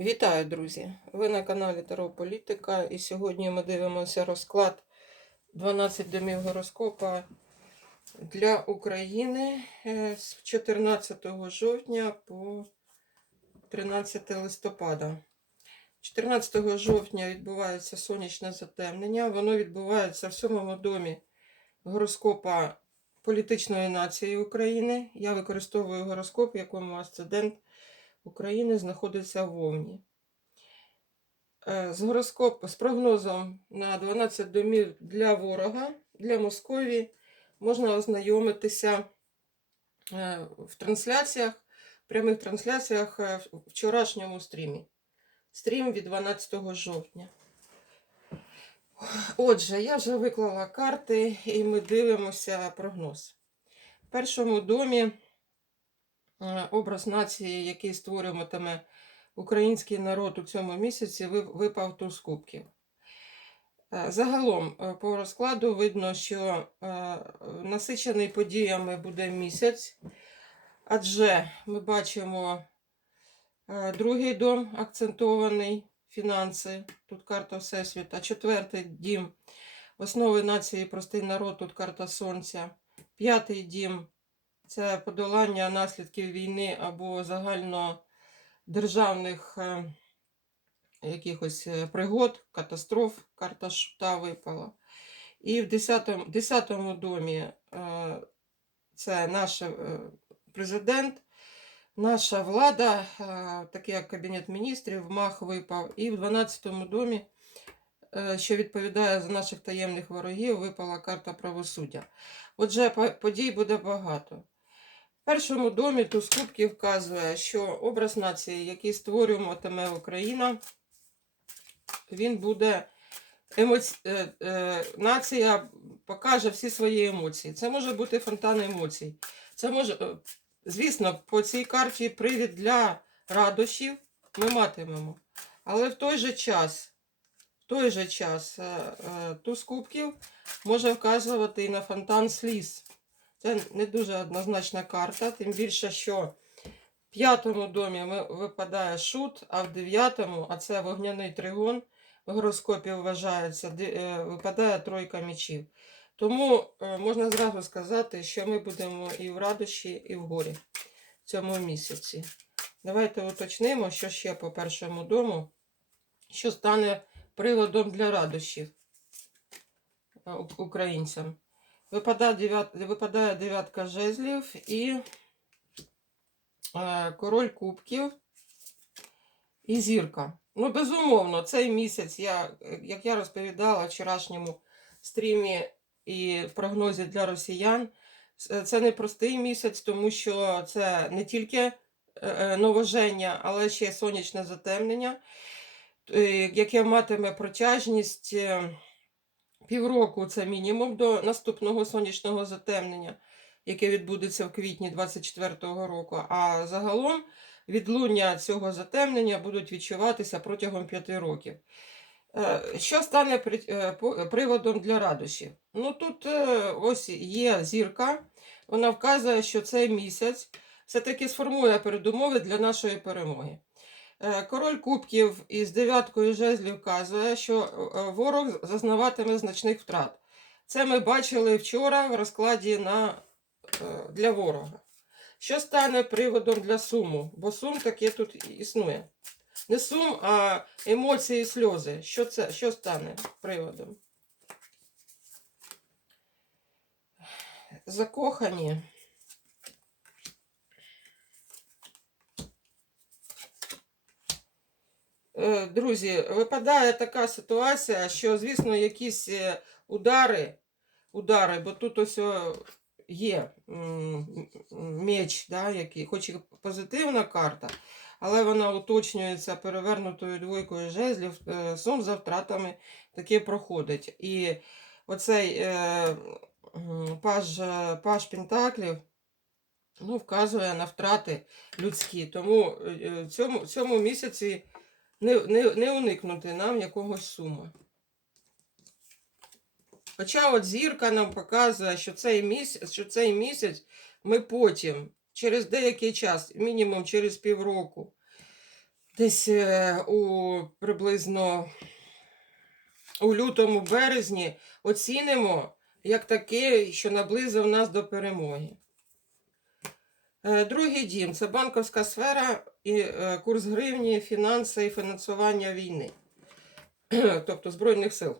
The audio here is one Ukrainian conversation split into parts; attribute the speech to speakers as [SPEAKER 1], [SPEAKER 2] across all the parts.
[SPEAKER 1] Вітаю, друзі! Ви на каналі Таро Політика, і сьогодні ми дивимося розклад 12 домів гороскопа для України е, з 14 жовтня по 13 листопада. 14 жовтня відбувається сонячне затемнення. Воно відбувається в сьомому домі гороскопа політичної нації України. Я використовую гороскоп, в якому асцендент України знаходиться в Овні. Е, З гороскоп з прогнозом на 12 домів для ворога, для Московії можна ознайомитися е, в трансляціях, прямих трансляціях е, в вчорашньому стрімі. Стрім від 12 жовтня. Отже, я вже виклала карти і ми дивимося прогноз. В першому домі образ нації, який створюватиме український народ у цьому місяці, ви- випав туз кубків. Е, Загалом е, по розкладу видно, що е, насичений подіями буде місяць, адже ми бачимо е, другий дом акцентований фінанси, тут карта Всесвіта, четвертий дім основи нації простий народ, тут карта Сонця, п'ятий дім це подолання наслідків війни або загальнодержавних е, якихось е, пригод, катастроф, карта шута випала. І в 10, 10 домі е, це наш президент, наша влада, таке як Кабінет міністрів, МАХ випав. І в 12 домі, що відповідає за наших таємних ворогів, випала карта правосуддя. Отже, подій буде багато. Першому домі туз кубків вказує, що образ нації, який створюватиме Україна, він буде емоці... е, е, нація покаже всі свої емоції. Це може бути фонтан емоцій. Це може, е, звісно, по цій карті привід для радощів ми матимемо. Але в той же час, в той же час туз кубків може вказувати і на фонтан сліз. Це не дуже однозначна карта, тим більше, що в п'ятому домі випадає шут, а в дев'ятому, а це вогняний тригон, в гороскопі вважається, е, випадає тройка мічів. Тому е, можна зразу сказати, що ми будемо і в радощі, і в горі в цьому місяці. Давайте уточнимо, що ще по першому дому, що стане приводом для радощів е, українцям. Випадає, дев'ят, випадає дев'ятка жезлів і е, король кубків і зірка. Ну, безумовно, цей місяць, я, як я розповідала в вчорашньому стрімі і в прогнозі для росіян, це- не простий місяць, тому що це не тільки е, е, новоження, але ще й сонячне затемнення, е, яке матиме протяжність. Півроку це мінімум до наступного сонячного затемнення, яке відбудеться в квітні 2024 року. А загалом відлуння цього затемнення будуть відчуватися протягом п'яти років. Е, Що стане е, приводом для радощів? Ну тут е, ось є зірка, вона вказує, що цей місяць все-таки сформує передумови для нашої перемоги. Е, Король кубків із дев'яткою жезлів вказує, що е, ворог зазнаватиме значних втрат. Це ми бачили вчора в розкладі на, е, для ворога. Що стане приводом для суму? Бо сум таке тут існує. Не сум, а емоції, і сльози. Що це? Що стане приводом? Закохані. Друзі, випадає така ситуація, що, звісно, якісь е, удари, удари, бо тут ось є меч, да, який, хоч і позитивна карта, але вона уточнюється перевернутою двойкою жезлів, е, сум за втратами таки проходить. І оцей е, паж, е, паж Пентаклів ну, вказує на втрати людські. Тому е, е, цьому, в цьому місяці не, не, не уникнути нам якогось суму. Хоча от зірка нам показує, що цей місяць, що цей місяць ми потім, через деякий час, мінімум через півроку, десь е, у приблизно у лютому березні оцінимо як таке, що наблизив нас до перемоги. Е, Другий дім це банковська сфера і е, курс гривні, фінанси і фінансування війни, тобто Збройних сил.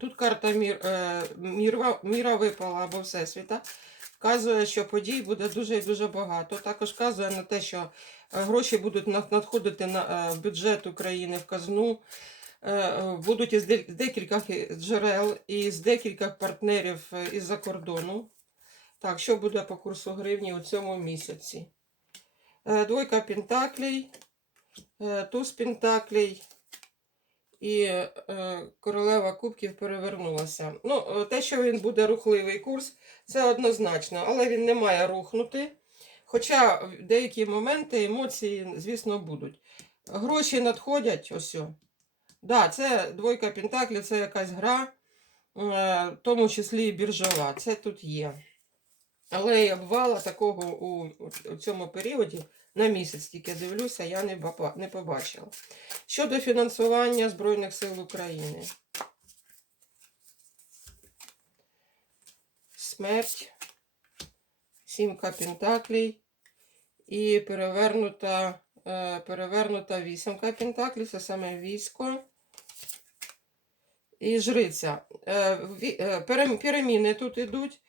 [SPEAKER 1] Тут карта мір, е, міра, міра випала або Всесвіта. Вказує, що подій буде дуже і дуже багато. Також вказує на те, що гроші будуть надходити на бюджет України в казну. Будуть із декількох джерел і з декількох партнерів із-за кордону. Так, що буде по курсу гривні у цьому місяці? Е, Двойка пентаклей, е, туз пентаклей і е, королева кубків перевернулася. Ну, те, що він буде рухливий курс, це однозначно, але він не має рухнути. Хоча в деякі моменти емоції, звісно, будуть. Гроші надходять, ось. о. Да, це двойка пентаклів, це якась гра, в тому числі і біржова. Це тут є. Але і обвала такого у, у цьому періоді на місяць тільки дивлюся, я не, не побачила. Щодо фінансування Збройних сил України. Смерть, сімка пентаклей і перевернута, е, перевернута вісімка пентаклів, це саме військо. І жриця. Е, е, Переміни тут ідуть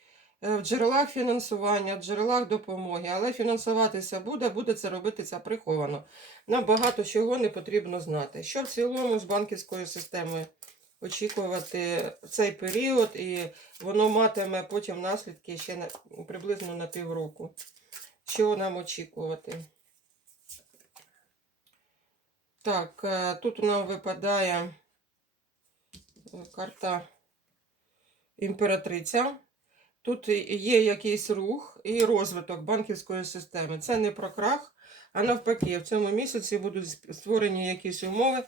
[SPEAKER 1] в джерелах фінансування, в джерелах допомоги, але фінансуватися буде, буде це робитися приховано. Нам багато чого не потрібно знати. Що в цілому з банківської системи очікувати цей період, і воно матиме потім наслідки ще на, приблизно на півроку. Що нам очікувати? Так, е, тут нам випадає е, карта імператриця. Тут є якийсь рух і розвиток банківської системи. Це не про крах, а навпаки, в цьому місяці будуть створені якісь умови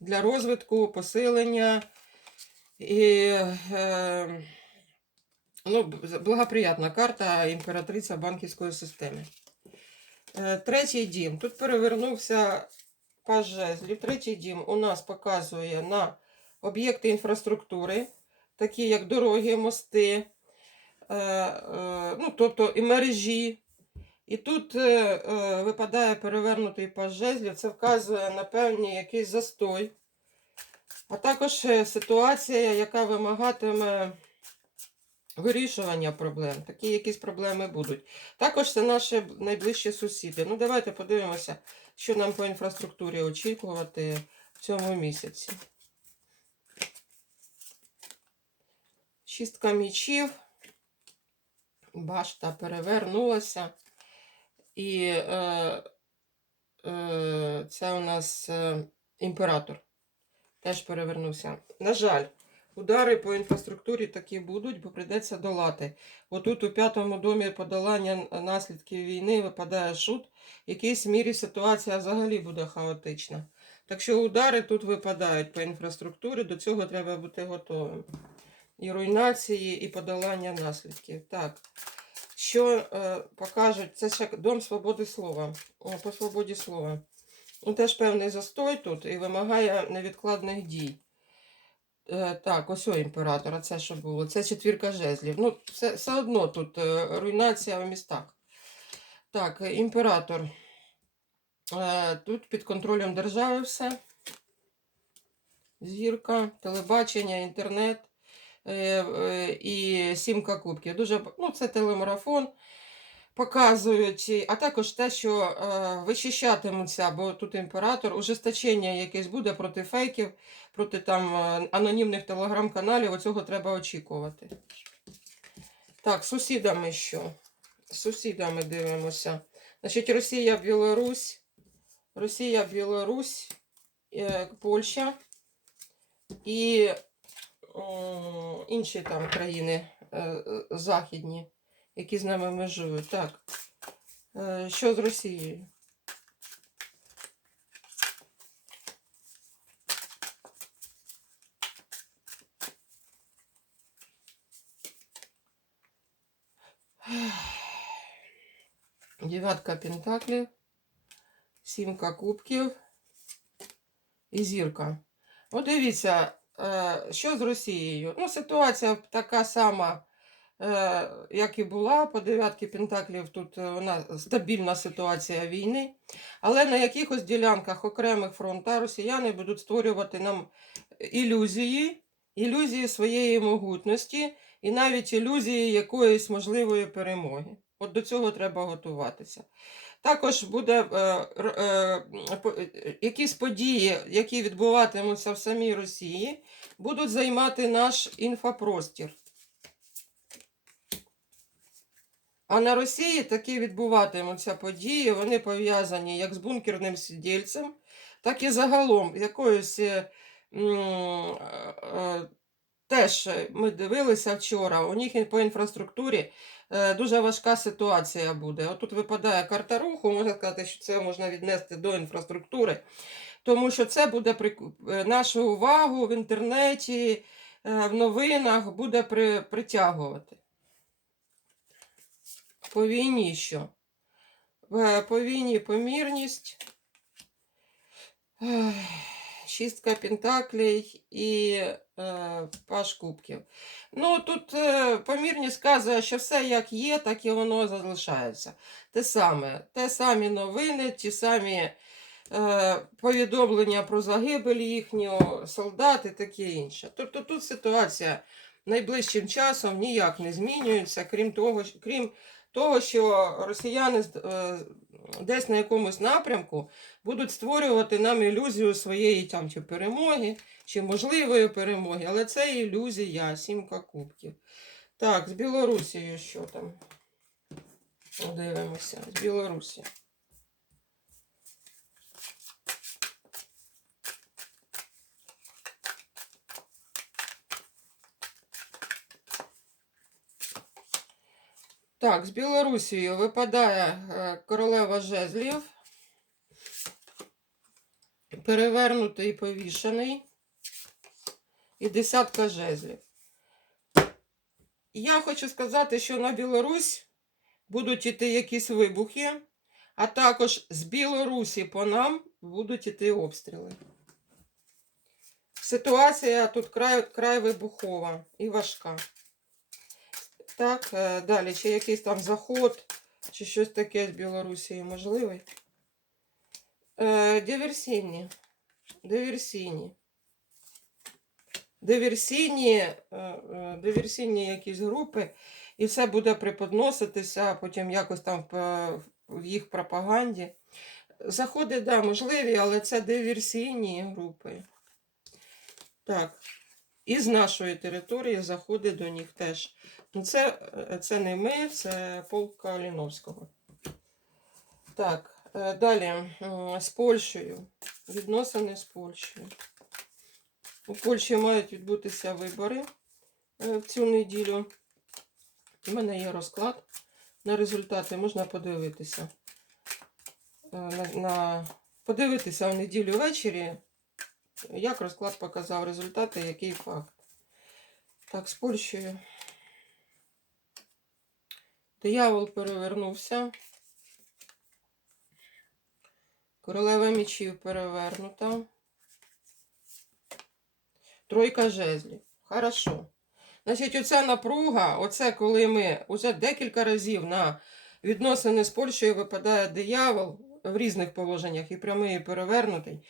[SPEAKER 1] для розвитку, посилення і е, ну, благоприятна карта імператриця банківської системи. Е, Третій дім. Тут перевернувся паж. Третій дім у нас показує на об'єкти інфраструктури, такі як дороги, мости, ну, тобто і мережі. І тут е, е, випадає перевернутий паж жезлів. Це вказує на певний якийсь застой, а також е, ситуація, яка вимагатиме вирішування проблем. Такі якісь проблеми будуть. Також це наші найближчі сусіди. Ну, давайте подивимося, що нам по інфраструктурі очікувати в цьому місяці. Шістка мічів. Башта перевернулася. І е, е, це у нас е, імператор. Теж перевернувся. На жаль, удари по інфраструктурі такі будуть, бо прийдеться долати. Отут у п'ятому домі подолання наслідків війни випадає шут. В якійсь мірі ситуація взагалі буде хаотична. Так що удари тут випадають по інфраструктурі, до цього треба бути готовим. І руйнації, і подолання наслідків. Так. Що е, покажуть, це ще Дом свободи слова. По свободі слова. Ну, теж певний застой тут і вимагає невідкладних дій. Е, так, ось о імператор, а це що було? Це четвірка жезлів. Ну, все, все одно тут е, руйнація в містах. Так, імператор. Е, тут під контролем держави все. Зірка, телебачення, інтернет і сімка кубків. Дуже, ну, це телемарафон. Показують, а також те, що е, вичищатимуться, бо тут імператор, ужесточення якесь буде проти фейків, проти там е, анонімних телеграм-каналів. Оцього треба очікувати. Так, сусідами що? Сусідами дивимося. Значить, Росія, Білорусь, Росія, Білорусь, е, Польща і інші там країни е, е, західні, які з нами межують. Так. Е, Що з Росією? Дев'ятка пентаклів, Сімка кубків і зірка. От дивіться, що з Росією. Ну, ситуація така сама, е, як і була. По дев'ятки Пентаклів тут е, вона стабільна ситуація війни. Але на якихось ділянках окремих фронта росіяни будуть створювати нам ілюзії, ілюзії своєї могутності і навіть ілюзії якоїсь можливої перемоги. От до цього треба готуватися. Також буде е, е, е, якісь події, які відбуватимуться в самій Росії, будуть займати наш інфопростір. А на Росії такі відбуватимуться події, вони пов'язані як з бункерним сидільцем, так і загалом якоюсь. е, е, е, Теж е, ми дивилися вчора, у них по інфраструктурі е, дуже важка ситуація буде. Отут випадає карта руху, можна сказати, що це можна віднести до інфраструктури, тому що це буде прику- е, нашу увагу в інтернеті, в новинах буде при, притягувати. По війні що? По війні помірність. Шістка пентаклей і е, кубків. Ну, тут е, помірність сказує, що все як є, так і воно залишається. Те саме, те самі новини, ті самі е, повідомлення про загибель їхню, солдат і таке інше. Тобто тут ситуація найближчим часом ніяк не змінюється, крім того, крім того, що росіяни е, десь на якомусь напрямку будуть створювати нам ілюзію своєї там чи перемоги, чи можливої перемоги, але це ілюзія, сімка кубків. Так, з Білорусією що там? Подивимося, з Білорусі. Так, з Білорусією випадає е, королева жезлів, перевернутий і повішений, і десятка жезлів. Я хочу сказати, що на Білорусь будуть іти якісь вибухи, а також з Білорусі по нам будуть іти обстріли. Ситуація тут край, край вибухова і важка. Так, е, далі, чи якийсь там заход, чи щось таке з Білорусі можливий. Е, диверсійні. Диверсійні. Диверсійні, е, диверсійні якісь групи, і все буде преподноситися, а потім якось там в їх пропаганді. Заходи, да, можливі, але це диверсійні групи. Так. І з нашої території заходи до них теж. Ну, це, е, це не ми, це полк Каліновського. Так, е, далі з Польщею. Відносини з Польщею. У Польщі мають відбутися вибори е, в цю неділю. У мене є розклад. На результати можна подивитися. На, на, подивитися в неділю ввечері, як розклад показав результати, який факт. Так, з Польщею. Диявол перевернувся. Королева мечів перевернута. Тройка жезлів. Хорошо. Значить, оця напруга, оце коли ми вже декілька разів на відносини з Польщею випадає диявол в різних положеннях, і прямий, і перевернутий.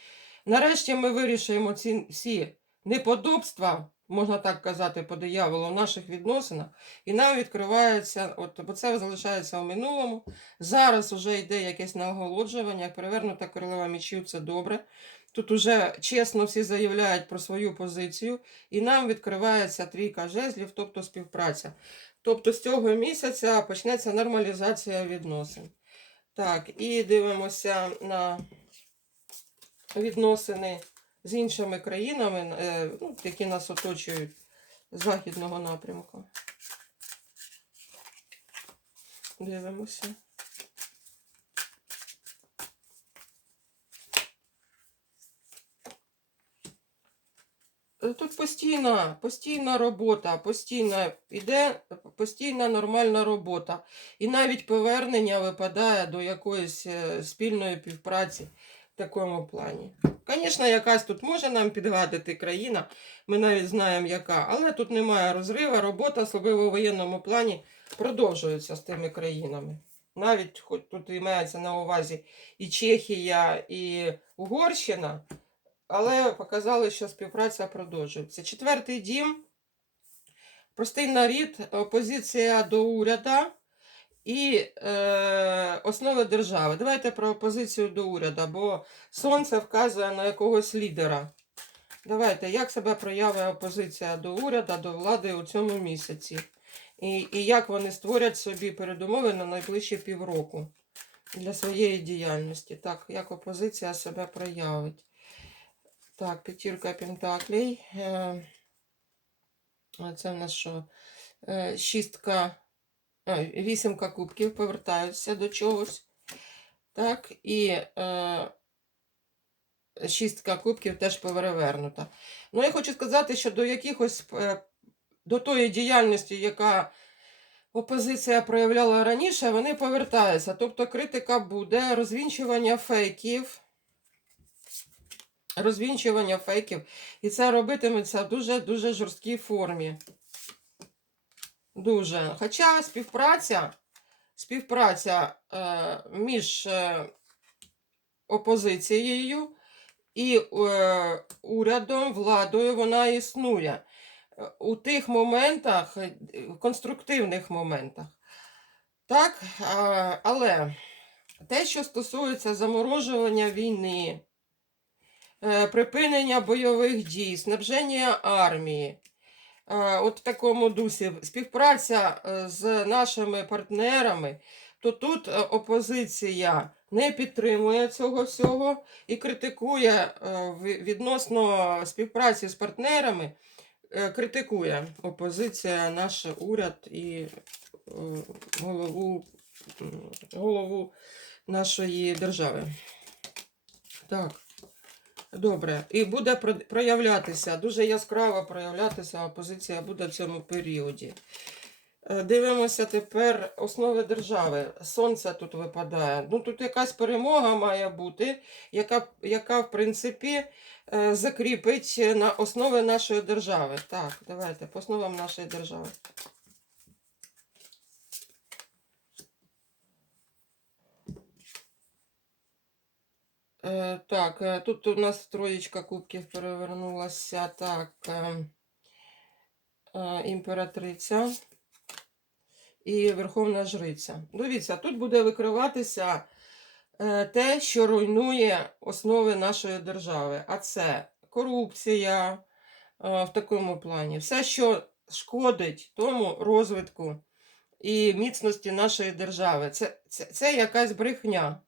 [SPEAKER 1] Нарешті ми вирішуємо ці всі неподобства, можна так казати, по дияволу в наших відносинах. І нам відкривається, от, бо це залишається в минулому. Зараз вже йде якесь наголоджування, як перевернута королева мечів, це добре. Тут уже чесно всі заявляють про свою позицію, і нам відкривається трійка жезлів, тобто співпраця. Тобто з цього місяця почнеться нормалізація відносин. Так, і дивимося на відносини з іншими країнами, е, ну, які нас оточують з західного напрямку. Дивимося. тут постійна, постійна робота, постійна іде постійна нормальна робота. І навіть повернення випадає до якоїсь е, спільної співпраці такому плані. Звісно, якась тут може нам підгадити країна, ми навіть знаємо яка, але тут немає розриву, робота, особливо в воєнному плані, продовжується з тими країнами. Навіть хоч тут і мається на увазі і Чехія, і Угорщина, але показали, що співпраця продовжується. Четвертий дім. Простий нарід, опозиція до уряду і е, основи держави. Давайте про опозицію до уряду, бо сонце вказує на якогось лідера. Давайте, як себе проявить опозиція до уряду, до влади у цьому місяці? І, і як вони створять собі передумови на найближчі півроку для своєї діяльності? Так, як опозиція себе проявить? Так, п'ятірка пентаклей. Е, це в нас що? Е, шістка, вісімка кубків повертаються до чогось. Так, і е, шістка кубків теж перевернута. Ну, я хочу сказати, що до якихось е, до тої діяльності, яка опозиція проявляла раніше, вони повертаються. Тобто критика буде, розвінчування фейків. Розвінчування фейків. І це робитиметься в дуже-дуже жорсткій формі. Дуже. Хоча співпраця, співпраця е, між е, опозицією і е, урядом, владою, вона існує. У тих моментах, е, конструктивних моментах. Так, е, але те, що стосується заморожування війни, е, припинення бойових дій, снабження армії, от в такому дусі, співпраця е, з нашими партнерами, то тут е, опозиція не підтримує цього всього і критикує е, відносно співпраці з партнерами, е, критикує опозиція, наш уряд і е, голову, голову нашої держави. Так. Добре, і буде проявлятися, дуже яскраво проявлятися опозиція буде в цьому періоді. Е, Дивимося тепер основи держави. Сонце тут випадає. Ну тут якась перемога має бути, яка, яка в принципі е, закріпить на основи нашої держави. Так, давайте по основам нашої держави. Так, е, тут у нас троєчка кубків перевернулася. Так, імператриця і Верховна Жриця. Дивіться, тут буде викриватися те, що руйнує основи нашої держави. А це корупція в такому плані. Все, що шкодить тому розвитку і міцності нашої держави. Це, це, це якась брехня.